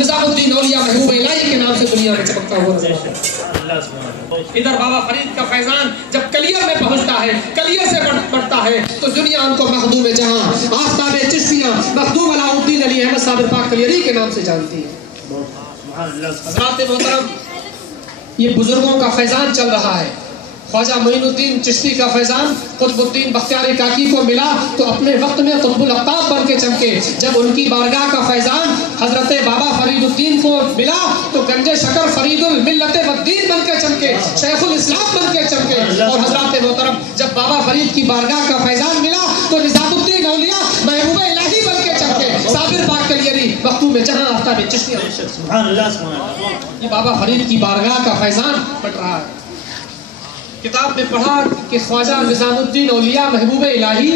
निजाम उद्दीन औलिया महबूब इलाही के नाम से दुनिया में चमकता हुआ नजर आता है। इधर बाबा फरीद का फैजान जब कलियर में पहुंचता है, कलियर से बढ़ता है, तो दुनिया उनको मखदूम जहां आफ्ताब चिश्तियां मखदूम अलाउद्दीन अली अहमद साबिर पाक कलियरी के नाम से जानती है। हज़रात मोहतरम, ये बुजुर्गों का फैजान चल रहा है। ख्वाजा मोइनुद्दीन चिश्ती का फैजान कुतुबुद्दीन बख्तियार काकी को मिला तो अपने वक्त में कुतुबुल अफ्ताब बन के चमके। जब उनकी बारगाह का फैजान हजरत बाबा फरीदुद्दीन को मिला तो गंजे शकर फरीदुल मिल्लत वद्दीन बन के चमके, शेखुल इस्लाम बन के चमके। और हजरत मोहतरम, जब बाबा फरीद की बारगाह का फैजान मिला तो निजामुद्दीन औलिया महबूब इलाही बन के चमके, साबिर पाक कलियरी मखदूम जहां आफ्ताब चिश्तियां। सुभान अल्लाह। ये बाबा फरीद की बारगाह का फैजान बट रहा है। किताब में पढ़ा कि ख्वाजा निजामुद्दीन औलिया महबूब इलाही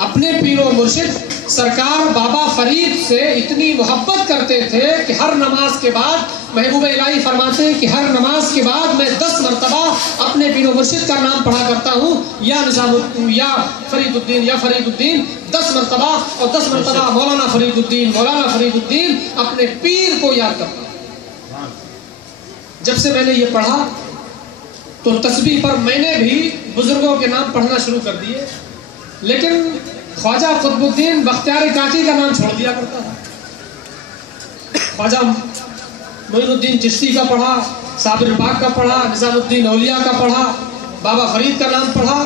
अपने पीरो मुर्शिद सरकार बाबा फरीद से इतनी मोहब्बत करते थे कि हर नमाज के बाद महबूब इलाही फरमाते हैं कि हर नमाज के बाद मैं 10 मरतबा अपने पीरो मुर्शिद का नाम पढ़ा करता हूँ, या निजामुद्दीन या फरीदुद्दीन 10 मरतबा, और 10 मरतबा मौलाना फरीदुद्दीन अपने पीर को याद करता हूँ। जब से मैंने ये पढ़ा तो तस्बीह पर मैंने भी बुजुर्गों के नाम पढ़ना शुरू कर दिए, लेकिन ख्वाजा कुतुबुद्दीन बख्तियार काकी का नाम छोड़ दिया करता था। ख्वाजा मोइनुद्दीन चिश्ती का पढ़ा, साबिर पाक का पढ़ा, निजामुद्दीन औलिया का पढ़ा, बाबा फरीद का नाम पढ़ा,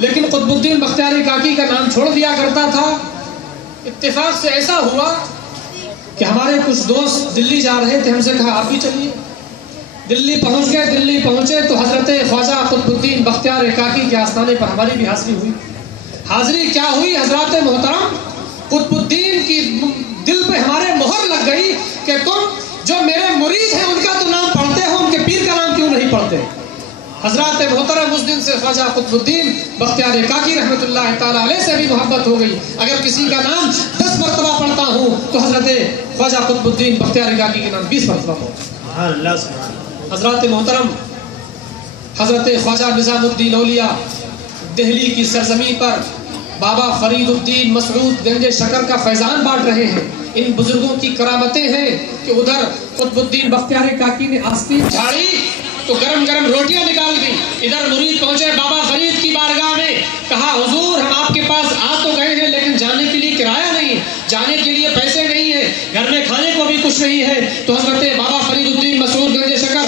लेकिन कुतुबुद्दीन बख्तियार काकी का नाम छोड़ दिया करता था। इत्तेफाक से ऐसा हुआ कि हमारे कुछ दोस्त दिल्ली जा रहे थे, हमसे कहा आप भी चलिए। दिल्ली पहुंच गए। दिल्ली पहुंचे तो हजरत ख्वाजा कुतुबुद्दीन बख्तियार काकी के आस्थाने पर हमारी भी हाजिरी हुई। हाजिरी क्या हुई हजरत मोहतरम, कुतुबुद्दीन की दिल पे हमारे मोहर लग गई कि तुम जो मेरे मुरीद हैं उनका तो नाम पढ़ते हो, उनके पीर का नाम क्यों नहीं पढ़ते। हजरत मोहतरम उस दिन से ख्वाजा कुतुबुद्दीन बख्तियार काकी रहमतुल्लाह ताला अलैह से भी मोहब्बत हो गई। अगर किसी का नाम 10 मरतबा पढ़ता हूँ तो हजरत ख्वाजा कुतुबुद्दीन बख्तियार काकी के नाम 20 मरतबा पढ़ता। हजरत मोहतरम, हजरत ख्वाजा निजामुद्दीन औलिया दिल्ली की सरजमी पर बाबा फरीदुद्दीन मसऊद गंजे शकर का फैजान बांट रहे हैं। इन बुजुर्गों की करामतें हैं कि उधर कुतुबुद्दीन बख्तियार काकी ने आस्तीन झाड़ी तो गरम गरम रोटियां निकाल दी। इधर मुरीद पहुंचे बाबा फरीद की बारगाह में, कहा हुजूर हम आपके पास आ तो गए हैं लेकिन जाने के लिए किराया नहीं, जाने के लिए पैसे नहीं है, घर में खाने को भी कुछ नहीं है। तो हजरत बाबा फरीदुद्दीन मसऊद गंजे शकर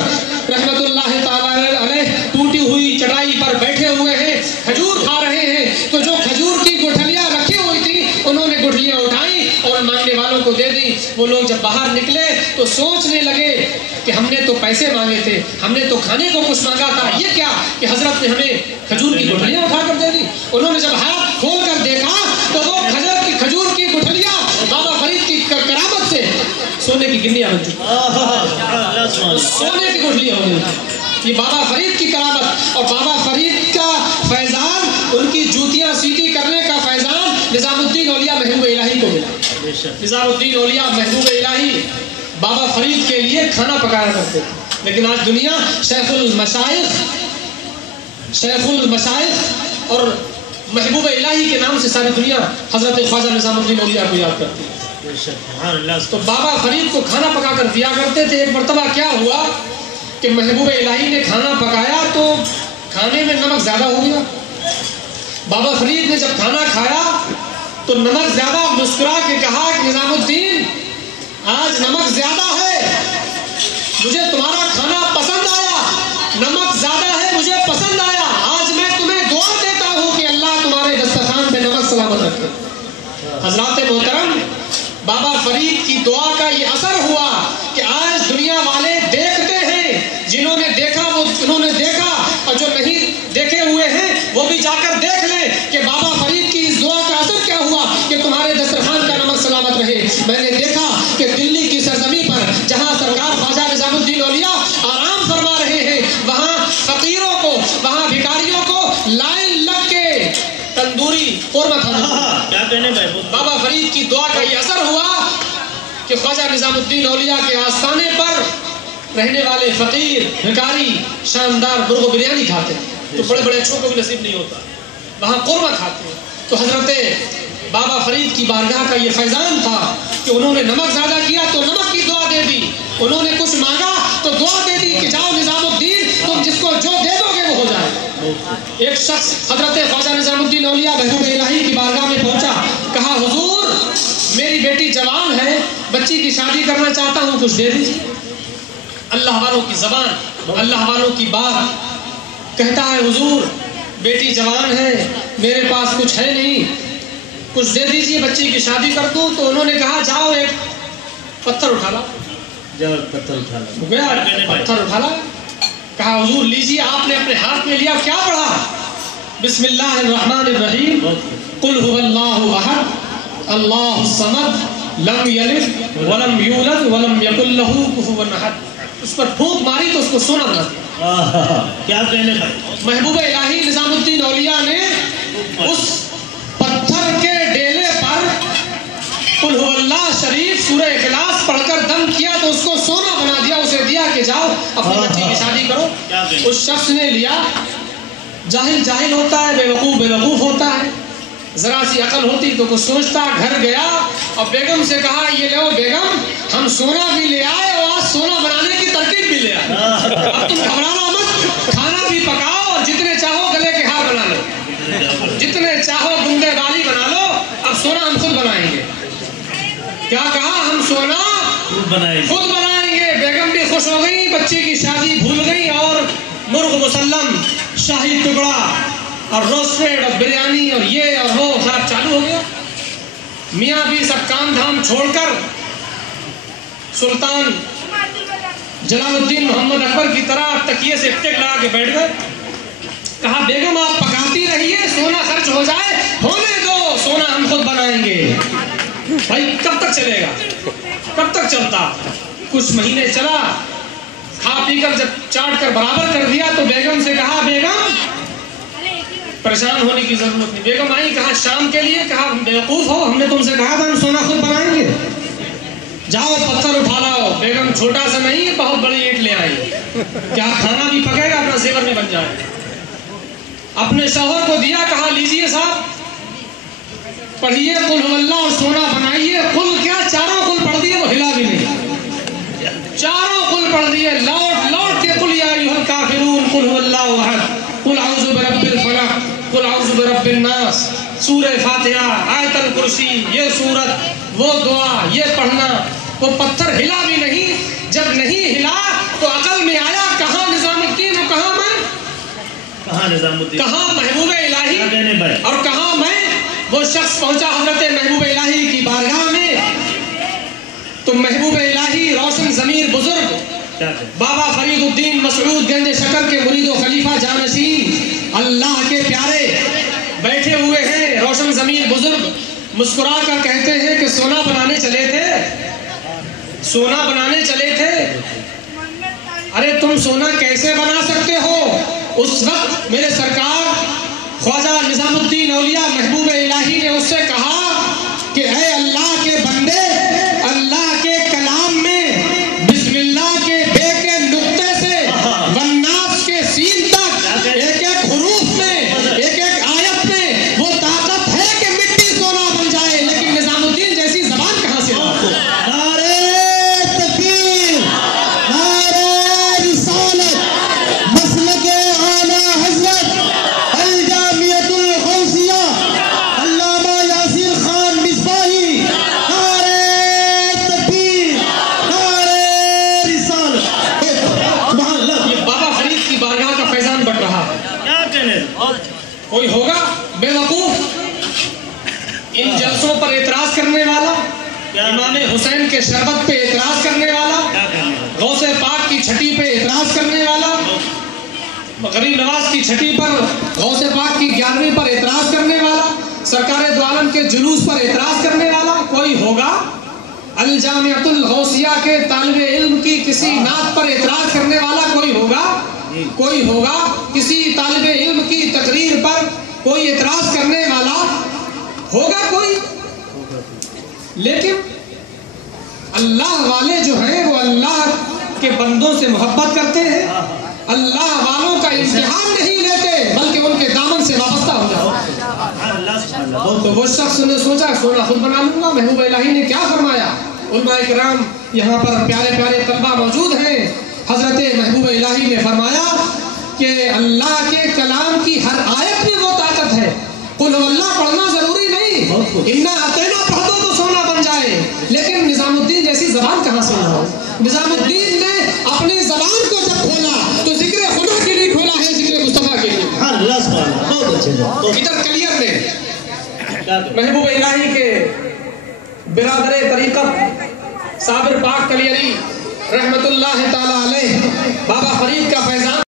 रहमतुल्लाह ताला अलैह टूटी हुई चटाई पर बैठे हुए हैं, खजूर खा रहे हैं। तो जो खजूर की गुठलियां रखी हुई थी उन्होंने गुठलियां उठाई और मांगने वालों को दे दी। वो लोग जब बाहर निकले तो सोचने लगे कि हमने तो पैसे मांगे थे, हमने तो खाने को कुछ मांगा था, ये क्या कि हजरत ने हमें खजूर की गुठलियां उठाकर दे दी। उन्होंने जब हाथ खोल कर देखा तो वो खजूर की गुठलियां बाबा फरीद की करामत से सोने की गिन्नियां बन चुकी, सोने की गुठलियां हो गई। ये बाबा फरीद की करामत और बाबा फरीद का फैजान, उनकी जूतियां सीधी करने का फैजान निजामुद्दीन औलिया महबूब इलाही को मिला। निजामुद्दीन औलिया महबूब इलाही बाबा फरीद के लिए खाना पकाया करते थे, लेकिन आज दुनिया शेखुल मशाइख और महबूब इलाही के नाम से सारी दुनिया हजरत ख्वाजा निजामुद्दीन औलिया को याद करती है। तो बाबा फरीद को खाना पका कर दिया करते थे। एक मरतबा क्या हुआ कि महबूब इलाही ने खाना पकाया तो खाने में नमक ज्यादा हो गया। बाबा फरीद ने जब खाना खाया तो नमक ज्यादा, मुस्कुरा के कहा कि निजामुद्दीन आज नमक ज्यादा है, मुझे तुम्हारा खाना पसंद आया, नमक ज्यादा है मुझे पसंद आया, आज मैं तुम्हें दुआ देता हूँ कि अल्लाह तुम्हारे दस्तरखान पे नमक सलामत रखे। हजरत मोहतरम, बाबा फरीद की दुआ का ये असर हुआ कि आज दुनिया वाले देखते हैं, जिन्होंने देखा वो उन्होंने देखा, और जो नहीं देखे हुए हैं वो भी जाकर देख लें कि बाबा फरीद की इस दुआ का असर क्या हुआ कि तुम्हारे दस्तरखान का नमक सलामत रहे। मैंने देखा कि दिल्ली की सरजमी पर जहाँ सरकार ख्वाजा निजामुद्दीन औलिया आराम फरमा रहे हैं, वहाँ फकीरों को, वहाँ भिखारियों को लाइन लग के तंदूरी कोरमा खाने बाबा फरीद की दुआ का ये असर हुआ कि ख्वाजा निजामुद्दीन औलिया के आस्थाने पर रहने वाले फकीर भिखारी शानदार मुर्गो बिरयानी खाते हैं, तो बड़े बड़े अच्छों को भी नसीब नहीं होता, वहाँ कोरमा खाते हैं। तो हजरत बाबा फरीद की बारगाह का ये फैजान था कि उन्होंने नमक ज़्यादा किया तो नमक की दुआ दे दी, ایک شخص حضرت خواجہ نظام الدین اولیاء محبوب الہی کی بارگاہ میں پہنچا، کہا حضور میری بیٹی جوان ہے، بچی کی شادی کرنا چاہتا ہوں، کچھ دے دیجیے۔ اللہ والوں کی زبان، اللہ والوں کی بات، کہتا ہے حضور بیٹی جوان ہے، میرے پاس کچھ ہے نہیں، کچھ دے دیجیے بچی کی شادی کر دوں۔ تو انہوں نے کہا جاؤ ایک پتھر اٹھا لا، پتھر اٹھا لا، کہا حضور لیجیے۔ آپ نے اپنے ہاتھ میں لیا، کیا پڑھا؟ بسم اللہ الرحمن الرحیم، قل هو اللہ احد اللہ الصمد لم یلد ولم یولد ولم یکن لہ کفوا احد۔ اس پر پھونک ماری تو اس کو سونا بنا دیا۔ کیا کہنے بھائی؟ محبوب الہی نظام الدین اولیاء نے اس پتھر کے ڈیلے پر قل هو اللہ شریف سورہ اخلاص پڑھ کر دم کیا تو اس کو سونا بنا دیا، اسے دیا کہ جاؤ اپنی بچی کی شادی کرو۔ اس شخص نے لیا، جاہل جاہل ہوتا ہے، بے وقوف بے وقوف ہوتا ہے، ذرا سی عقل ہوتی تو کچھ سوچتا، گھر گیا اور بیگم سے کہا یہ لو بیگم ہم سونا بھی لے آئے اور آج سونا بنانے کی ترکیب بھی لے آئے، اب تم گھبرانا مت، کھانا بھی پکاؤ اور جتنے چاہو گلے کے ہار بنا لو، جتنے چاہو گندے والی بنا لو، اب سونا ہم خود بنائیں گے۔ کیا کہا؟ ہم سونا خود بنائیں گے۔ بیگم بھی خوش ہو گئی، بچی کی شادی بھول گئی اور مرغ مسلم، شاہی ٹکڑا اور روسٹیڈ اور بریانی اور یہ اور وہ سب چالو ہو گیا۔ میاں بھی سب کام دھام چھوڑ کر سلطان جلال الدین محمد اکبر کی طرح تکیے سے ٹک لگا کے بیٹھ گئے۔ کہا بیگم آپ پکاتی رہیے، سونا خرچ ہو جائے ہونے دو، سونا ہم خود بنائیں گے۔ بھائی کب تک چلے گا؟ کب تک چلتا؟ کچھ مہینے چلا، کھا پی کر جب چاٹ کر برابر کر دیا تو بیگم سے کہا بیگم پریشان ہونے کی ضرورت نہیں۔ بیگم آئی، کہا شام کے لیے، کہا بیوقوف ہو، ہم نے تم سے کہا تھا ہم سونا خود بنائیں گے، جاؤ پتھر اٹھا لاؤ۔ بیگم چھوٹا سا نہیں بہت بڑی اینٹ لے آئی، کیا کھانا بھی پکے گا، اپنا زیور بھی بن جائے۔ اپنے شوہر کو دیا، کہا لیجیے صاحب پڑھیے قل هو اللہ اور سونا بنائیے۔ قل کیا چاروں قل پڑھ دیے، وہ ہلا بھی نہیں، چاروں قل پڑھ دیے، لوٹ لوٹ کے قل یا ایھا الکافرون قل هو اللہ احد قل اعوذ برب الفلق قل اعوذ برب الناس، سورہ فاتحہ، آیت الکرسی، یہ سورت، وہ دعا، یہ پڑھنا۔ وہ پتھر ہلا بھی نہیں۔ جب نہیں ہلا تو عقل میں آیا کہاں نظام الدین اور کہاں میں، کہاں نظام الدین، کہاں محبوب الہی اور کہاں میں۔ وہ شخص پہنچا حضرت محبوب الہی کی بارگاہ میں تو محبوب الہی روشن ضمیر بزرگ بابا فرید الدین مسعود گنج شکر کے مرید و خلیفہ جانشین اللہ کے پیارے بیٹھے ہوئے ہیں۔ روشن ضمیر بزرگ مسکرا کر کہتے ہیں کہ سونا بنانے چلے تھے، سونا بنانے چلے تھے، ارے تم سونا کیسے بنا سکتے ہو؟ اس وقت میرے سرکار خواجہ نظام الدین اولیاء محبوب الہی نے اس سے کہا کہ اے اللہ کے بندے، اللہ کے کلام میں بسم اللہ کے بے کے نقطے سے والناس کے سین تک ایک ایک حروف میں، ایک ایک آیت میں وہ طاقت ہے کہ مٹی سونا بن جائے، لیکن نظام الدین جیسی زبان کہاں سے آئی؟ نعرہ تکبیر، نعرہ رسالت، مسلک اعلی حضرت الجامعۃ الغوثیہ علامہ یاسر خان مصباحی، نعرہ تکبیر، نعرہ رسالت۔ سبحان اللہ۔ یہ بابا فرید کی بارگاہ کا فیضان بڑھ رہا ہے۔ کیا کہنے؟ کوئی ہوگا بے وقوف ان جلسوں پر اعتراض کرنے والا، امام حسین کے شربت پہ اعتراض کرنے والا، غوث پاک کی چھٹی پہ اعتراض کرنے والا، غریب نواز کی چھٹی پر، غوث پاک کی 11ویں پر اعتراض کرنے والا، سرکار دو عالم کے جلوس پر اعتراض کرنے والا کوئی ہوگا؟ الجامعۃ الغوثیہ کے طالب علم کی کسی نعت پر اعتراض کرنے والا کوئی ہوگا؟ کوئی ہوگا؟ کسی طالب علم کی تقریر پر کوئی اعتراض کرنے والا ہوگا کوئی؟ لیکن اللہ والے جو ہیں وہ اللہ کے بندوں سے محبت کرتے ہیں، اللہ والوں کا امتحان نہیں لیتے بلکہ ان کے دامن سے وابستہ ہو جاتے۔ تو وہ شخص نے سوچا سونا خود بنا لوں گا۔ محبوب الہی نے کیا فرمایا؟ علماء کرام یہاں پر پیارے پیارے طلبہ موجود ہیں، حضرت محبوب الہی نے فرمایا کہ اللہ کے کلام کی ہر آیت میں وہ طاقت ہے. قل هو اللہ پڑھنا ضروری نہیں، انا اعطینا پڑھ دو تو سونا بن جائے. لیکن نظام الدین جیسی زبان کہاں سے لاؤ؟ نظام الدین نے اپنی زبان کو جب کھولا تو ذکر خدا کے لیے کھولا ہے، ذکر مصطفیٰ کے لیے. اللہ سبحان اللہ، بہت اچھے سے. ادھر کلیئر میں محبوب الہی کے برادر طریقت صابر پاک کلیری رحمت اللہ تعالی علیہ بابا فرید کا فیضان